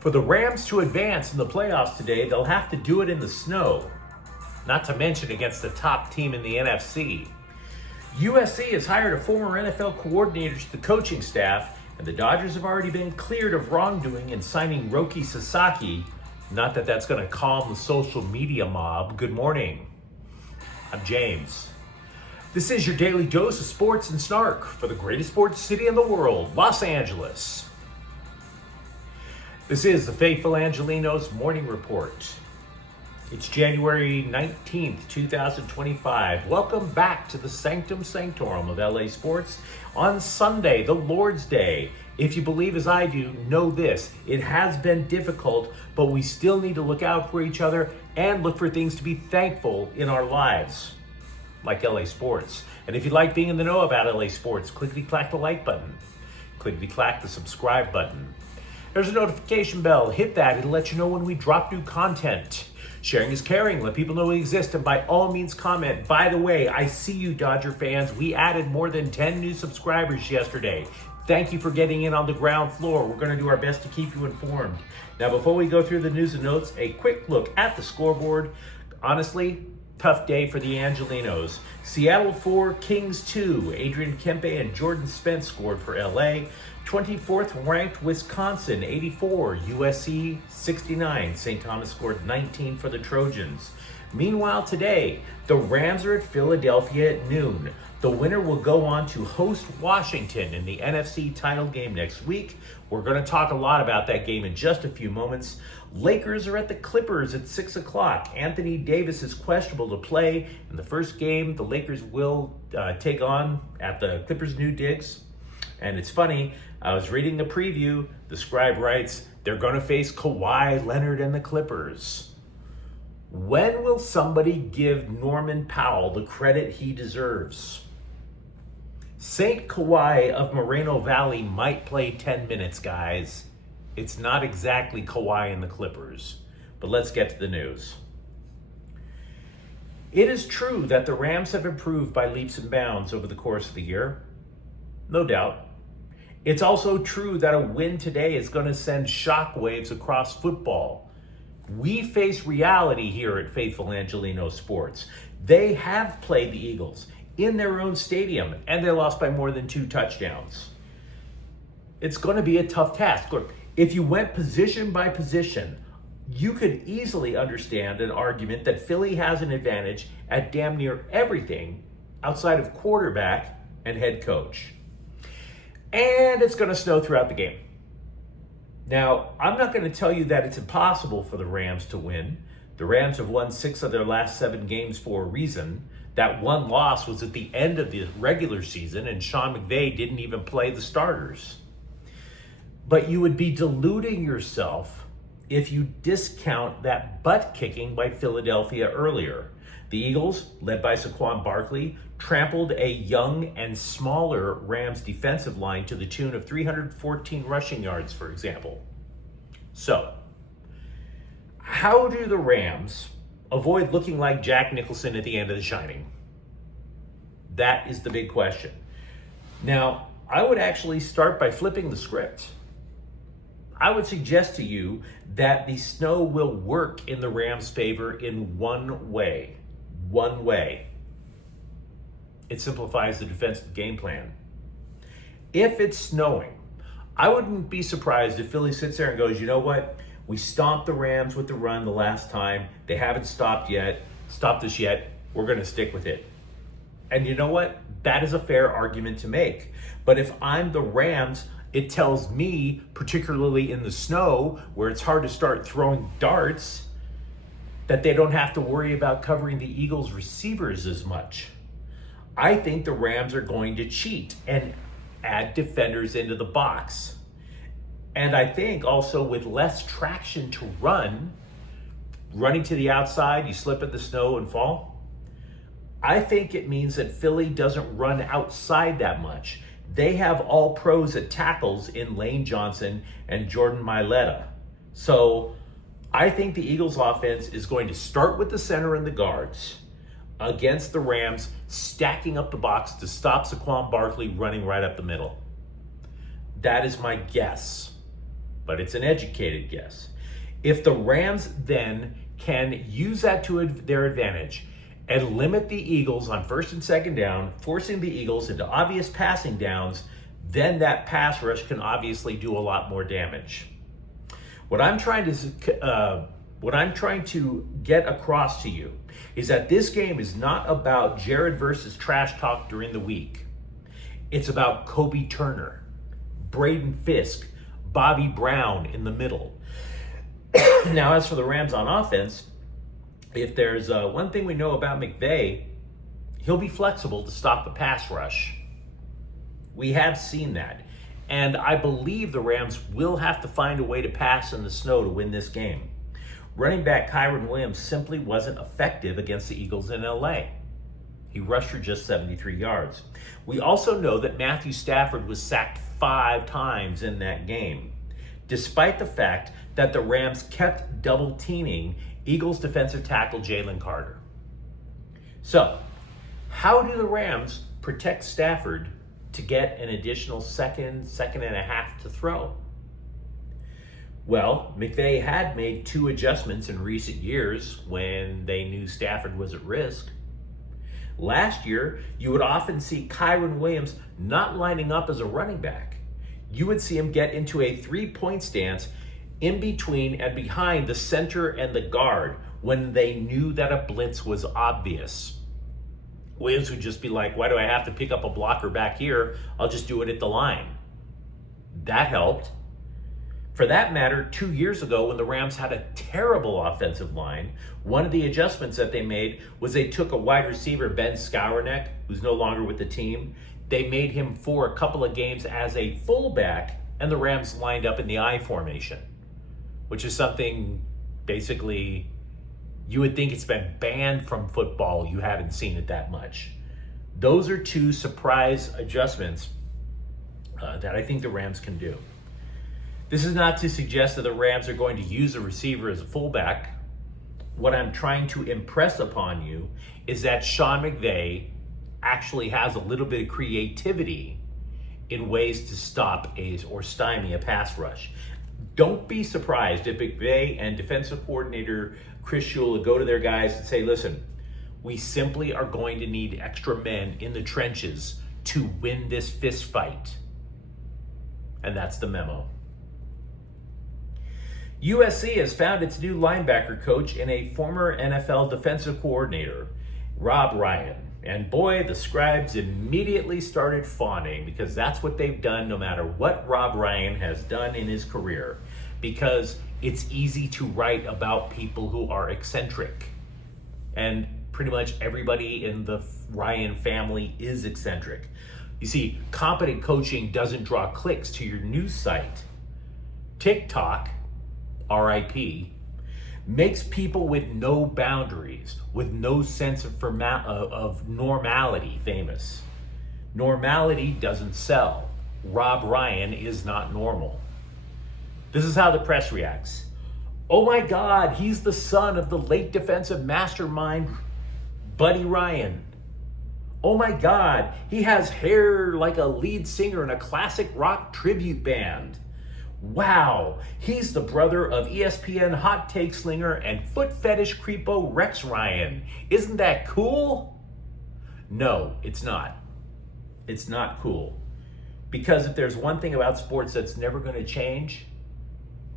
For the Rams to advance in the playoffs today, they'll have to do it in the snow, not to mention against the top team in the NFC. USC has hired a former NFL coordinator to the coaching staff, and the Dodgers have already been cleared of wrongdoing in signing Roki Sasaki. Not that that's going to calm the social media mob. Good morning. I'm James. This is your daily dose of sports and snark for the greatest sports city in the world, Los Angeles. This is the faithful Angelenos Morning Report. It's January 19th, 2025. Welcome back to the Sanctum Sanctorum of LA Sports on Sunday, the Lord's Day. If you believe as I do, know this. It has been difficult, but we still need to look out for each other and look for things to be thankful in our lives, like LA Sports. And if you like being in the know about LA Sports, clickety-clack the like button. Clickety-clack the subscribe button. There's a notification bell. Hit that. It'll let you know when we drop new content. Sharing is caring. Let people know we exist, and by all means comment. By the way, I see you, Dodger fans. We added more than 10 new subscribers yesterday. Thank you for getting in on the ground floor. We're going to do our best to keep you informed. Now, before we go through the news and notes, a quick look at the scoreboard. Honestly, tough day for the Angelenos. Seattle 4, Kings 2. Adrian Kempe and Jordan Spence scored for LA. 24th ranked Wisconsin, 84. USC, 69. St. Thomas scored 19 for the Trojans. Meanwhile today, the Rams are at Philadelphia at noon. The winner will go on to host Washington in the NFC title game next week. We're going to talk a lot about that game in just a few moments. Lakers are at the Clippers at 6 o'clock. Anthony Davis is questionable to play. In the first game, the Lakers will take on at the Clippers' new digs. And it's funny, I was reading the preview. The scribe writes, they're going to face Kawhi Leonard and the Clippers. When will somebody give Norman Powell the credit he deserves? Saint Kawhi of Moreno Valley might play 10 minutes, guys. It's not exactly Kawhi and the Clippers. But let's get to the news. It is true that the Rams have improved by leaps and bounds over the course of the year. No doubt. It's also true that a win today is going to send shockwaves across football. We face reality here at Faithful Angelenos Sports. They have played the Eagles in their own stadium, and they lost by more than 2 touchdowns. It's going to be a tough task. Look, if you went position by position, you could easily understand an argument that Philly has an advantage at damn near everything outside of quarterback and head coach. And it's going to snow throughout the game. Now, I'm not going to tell you that it's impossible for the Rams to win. The Rams have won 6 of their last 7 games for a reason. That one loss was at the end of the regular season, and Sean McVay didn't even play the starters. But you would be deluding yourself if you discount that butt kicking by Philadelphia earlier. The Eagles, led by Saquon Barkley, trampled a young and smaller Rams defensive line to the tune of 314 rushing yards, for example. So, how do the Rams avoid looking like Jack Nicholson at the end of The Shining? That is the big question. Now, I would actually start by flipping the script. I would suggest to you that the snow will work in the Rams' favor in one way. One way. It simplifies the defensive game plan. If it's snowing, I wouldn't be surprised if Philly sits there and goes, you know what? We stomped the Rams with the run the last time. They haven't stopped us yet. We're going to stick with it. And you know what? That is a fair argument to make. But if I'm the Rams, it tells me, particularly in the snow, where it's hard to start throwing darts, that they don't have to worry about covering the Eagles' receivers as much. I think the Rams are going to cheat and add defenders into the box. And I think also with less traction to running to the outside, you slip in the snow and fall. I think it means that Philly doesn't run outside that much. They have all pros at tackles in Lane Johnson and Jordan Mailata. So I think the Eagles offense is going to start with the center and the guards against the Rams, stacking up the box to stop Saquon Barkley running right up the middle. That is my guess. but it's an educated guess. If the Rams then can use that to their advantage and limit the Eagles on first and second down, forcing the Eagles into obvious passing downs, then that pass rush can obviously do a lot more damage. What I'm trying to get across to you is that this game is not about Jared versus trash talk during the week. It's about Kobe Turner, Braden Fisk, Bobby Brown in the middle. Now, as for the Rams on offense, if there's one thing we know about McVay, he'll be flexible to stop the pass rush. We have seen that. And I believe the Rams will have to find a way to pass in the snow to win this game. Running back Kyren Williams simply wasn't effective against the Eagles in LA. He rushed for just 73 yards. We also know that Matthew Stafford was sacked 5 times in that game, despite the fact that the Rams kept double-teaming Eagles defensive tackle Jalen Carter. So, how do the Rams protect Stafford to get an additional second and a half to throw? Well, McVay had made 2 adjustments in recent years when they knew Stafford was at risk. Last year, you would often see Kyren Williams not lining up as a running back. You would see him get into a 3-point stance in between and behind the center and the guard when they knew that a blitz was obvious. Williams would just be like, why do I have to pick up a blocker back here? I'll just do it at the line. That helped. For that matter, 2 years ago when the Rams had a terrible offensive line, one of the adjustments that they made was they took a wide receiver, Ben Skowronek, who's no longer with the team. They made him for a couple of games as a fullback, and the Rams lined up in the I formation, which is something basically you would think it's been banned from football. You haven't seen it that much. Those are 2 surprise adjustments that I think the Rams can do. This is not to suggest that the Rams are going to use a receiver as a fullback. What I'm trying to impress upon you is that Sean McVay actually has a little bit of creativity in ways to stop or stymie a pass rush. Don't be surprised if McVay and defensive coordinator Chris Shula go to their guys and say, listen, we simply are going to need extra men in the trenches to win this fist fight. And that's the memo. USC has found its new linebacker coach in a former NFL defensive coordinator, Rob Ryan. And boy, the scribes immediately started fawning because that's what they've done no matter what Rob Ryan has done in his career. Because it's easy to write about people who are eccentric. And pretty much everybody in the Ryan family is eccentric. You see, competent coaching doesn't draw clicks to your news site. TikTok, RIP, makes people with no boundaries, with no sense of normality famous. Normality doesn't sell. Rob Ryan is not normal. This is how the press reacts. Oh my God, he's the son of the late defensive mastermind, Buddy Ryan. Oh my God, he has hair like a lead singer in a classic rock tribute band. Wow, he's the brother of ESPN hot take slinger and foot fetish creepo Rex Ryan. Isn't that cool? No, it's not. It's not cool. Because if there's one thing about sports that's never going to change,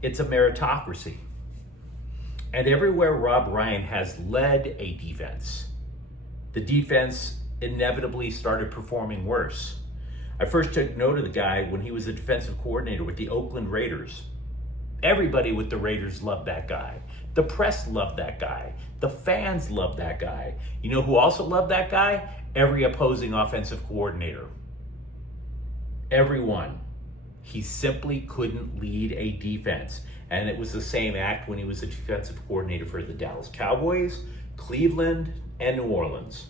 it's a meritocracy. And everywhere Rob Ryan has led a defense, the defense inevitably started performing worse. I first took note of the guy when he was the defensive coordinator with the Oakland Raiders. Everybody with the Raiders loved that guy. The press loved that guy. The fans loved that guy. You know who also loved that guy? Every opposing offensive coordinator. Everyone. He simply couldn't lead a defense. And it was the same act when he was the defensive coordinator for the Dallas Cowboys, Cleveland, and New Orleans.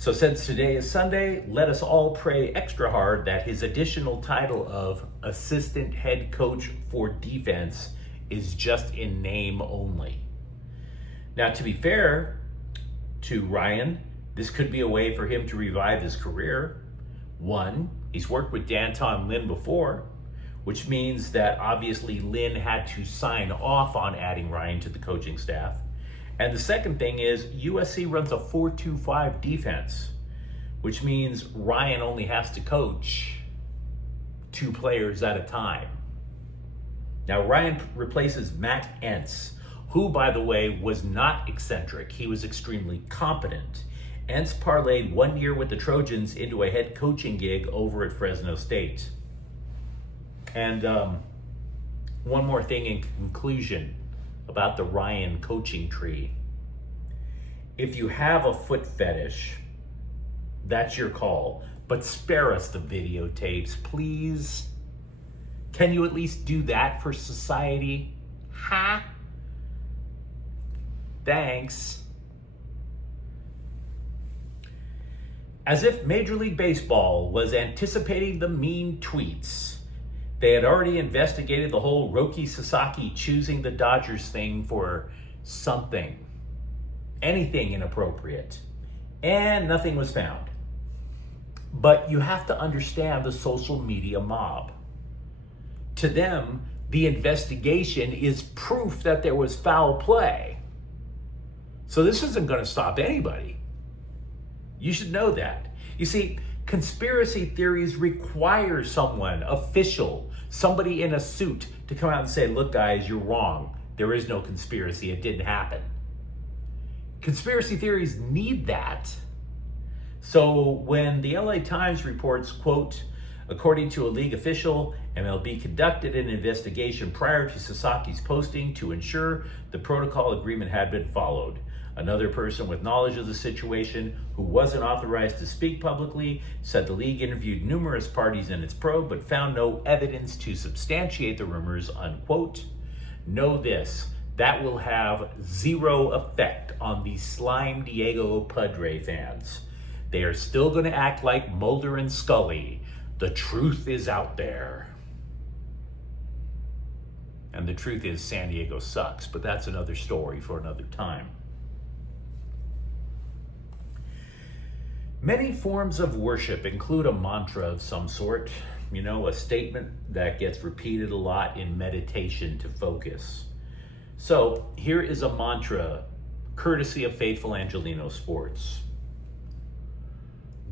So since today is Sunday, let us all pray extra hard that his additional title of assistant head coach for defense is just in name only. Now, to be fair to Ryan, this could be a way for him to revive his career. One, he's worked with Danton Lynn before, which means that obviously Lin had to sign off on adding Ryan to the coaching staff. And the second thing is USC runs a 4-2-5 defense, which means Ryan only has to coach 2 players at a time. Now, Ryan replaces Matt Entz, who, by the way, was not eccentric. He was extremely competent. Entz parlayed 1 year with the Trojans into a head coaching gig over at Fresno State. And one more thing in conclusion about the Ryan coaching tree. If you have a foot fetish, that's your call. But spare us the videotapes, please. Can you at least do that for society? Huh? Thanks. As if Major League Baseball was anticipating the mean tweets, they had already investigated the whole Roki Sasaki choosing the Dodgers thing for something, anything inappropriate, and nothing was found. But you have to understand the social media mob. To them, the investigation is proof that there was foul play. So this isn't going to stop anybody. You should know that. You see, conspiracy theories require someone official, somebody in a suit, to come out and say, look, guys, you're wrong. There is no conspiracy. It didn't happen. Conspiracy theories need that. So when the LA Times reports, quote, according to a league official, MLB conducted an investigation prior to Sasaki's posting to ensure the protocol agreement had been followed. Another person with knowledge of the situation, who wasn't authorized to speak publicly, said the league interviewed numerous parties in its probe, but found no evidence to substantiate the rumors, unquote. Know this, that will have zero effect on the slime Diego Padre fans. They are still going to act like Mulder and Scully. The truth is out there. And the truth is San Diego sucks, but that's another story for another time. Many forms of worship include a mantra of some sort, a statement that gets repeated a lot in meditation to focus. So here is a mantra, courtesy of Faithful Angelenos Sports.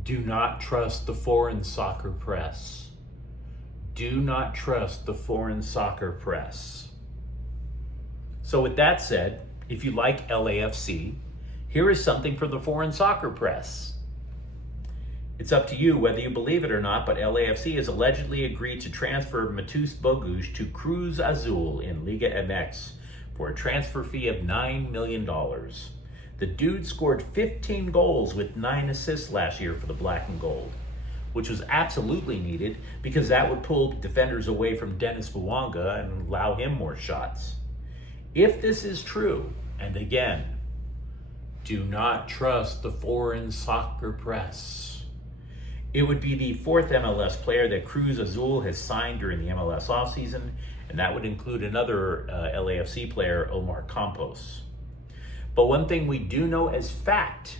Do not trust the foreign soccer press. Do not trust the foreign soccer press. So with that said, if you like LAFC, here is something for the foreign soccer press. It's up to you whether you believe it or not, but LAFC has allegedly agreed to transfer Matus Bogusz to Cruz Azul in Liga MX for a transfer fee of $9 million. The dude scored 15 goals with 9 assists last year for the Black and Gold, which was absolutely needed because that would pull defenders away from Dennis Bouanga and allow him more shots. If this is true, and again, do not trust the foreign soccer press. It would be the 4th MLS player that Cruz Azul has signed during the MLS offseason, and that would include another LAFC player, Omar Campos. But one thing we do know as fact,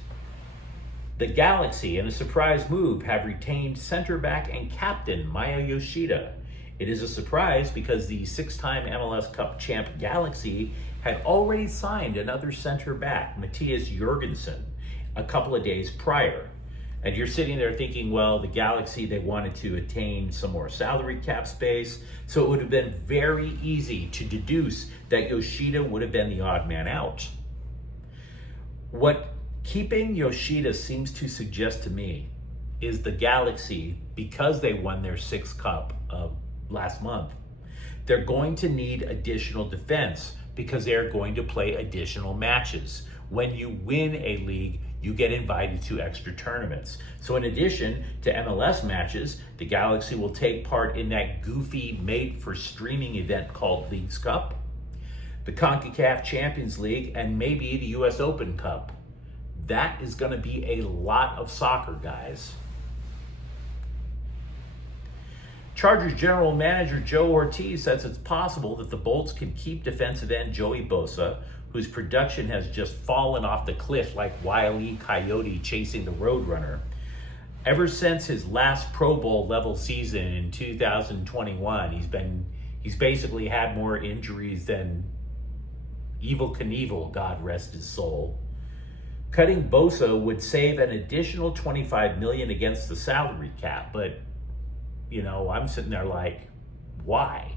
the Galaxy, in a surprise move, have retained center back and captain Maya Yoshida. It is a surprise because the 6-time MLS Cup champ Galaxy had already signed another center back, Matthias Jorgensen, a couple of days prior. And you're sitting there thinking, well, the Galaxy, they wanted to attain some more salary cap space, so it would have been very easy to deduce that Yoshida would have been the odd man out. What keeping Yoshida seems to suggest to me is the Galaxy, because they won their 6th cup last month, they're going to need additional defense because they're going to play additional matches. When you win a league, you get invited to extra tournaments. So in addition to MLS matches, the Galaxy will take part in that goofy made-for-streaming event called Leagues Cup, the CONCACAF Champions League, and maybe the US Open Cup. That is going to be a lot of soccer, guys. Chargers general manager Joe Ortiz says it's possible that the Bolts can keep defensive end Joey Bosa, whose production has just fallen off the cliff like Wile E. Coyote chasing the Roadrunner. Ever since his last Pro Bowl level season in 2021, he's basically had more injuries than Evel Knievel, God rest his soul. Cutting Bosa would save an additional $25 million against the salary cap, but I'm sitting there like, why?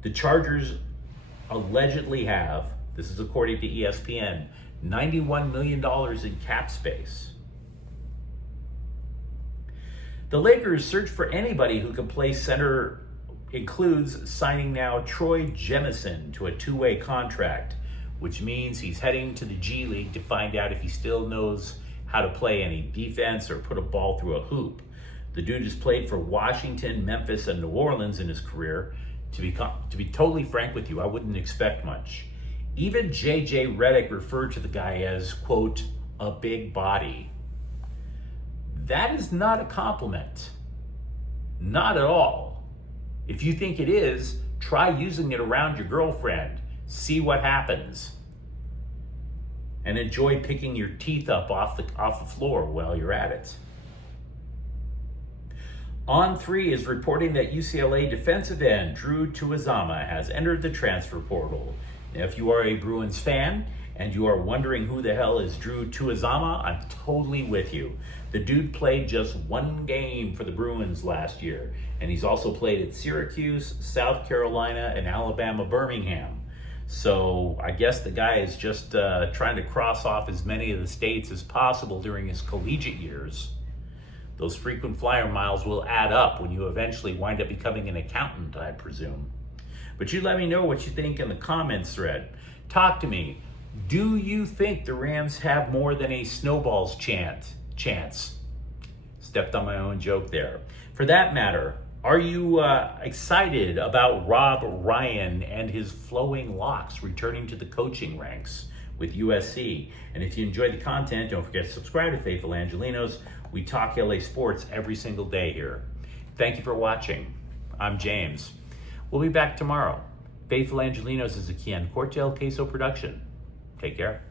The Chargers allegedly have, this is according to ESPN, $91 million in cap space. The Lakers' search for anybody who can play center includes signing now Troy Jemison to a two-way contract, which means he's heading to the G League to find out if he still knows how to play any defense or put a ball through a hoop. The dude has played for Washington, Memphis, and New Orleans in his career. To be totally frank with you, I wouldn't expect much. Even JJ Redick referred to the guy as, quote, a big body. That is not a compliment. Not at all. If you think it is, try using it around your girlfriend. See what happens. And enjoy picking your teeth up off the floor while you're at it. On3 is reporting that UCLA defensive end Drew Tuizama has entered the transfer portal. Now, if you are a Bruins fan and you are wondering who the hell is Drew Tuizama, I'm totally with you. The dude played just one game for the Bruins last year, and he's also played at Syracuse, South Carolina, and Alabama Birmingham. So I guess the guy is just trying to cross off as many of the states as possible during his collegiate years. Those frequent flyer miles will add up when you eventually wind up becoming an accountant, I presume. But you let me know what you think in the comments thread. Talk to me. Do you think the Rams have more than a snowball's chance? Stepped on my own joke there. For that matter, are you excited about Rob Ryan and his flowing locks returning to the coaching ranks with USC? And if you enjoyed the content, don't forget to subscribe to Faithful Angelenos. We talk LA sports every single day here. Thank you for watching. I'm James. We'll be back tomorrow. Faithful Angelenos is a Kian Cortel Queso production. Take care.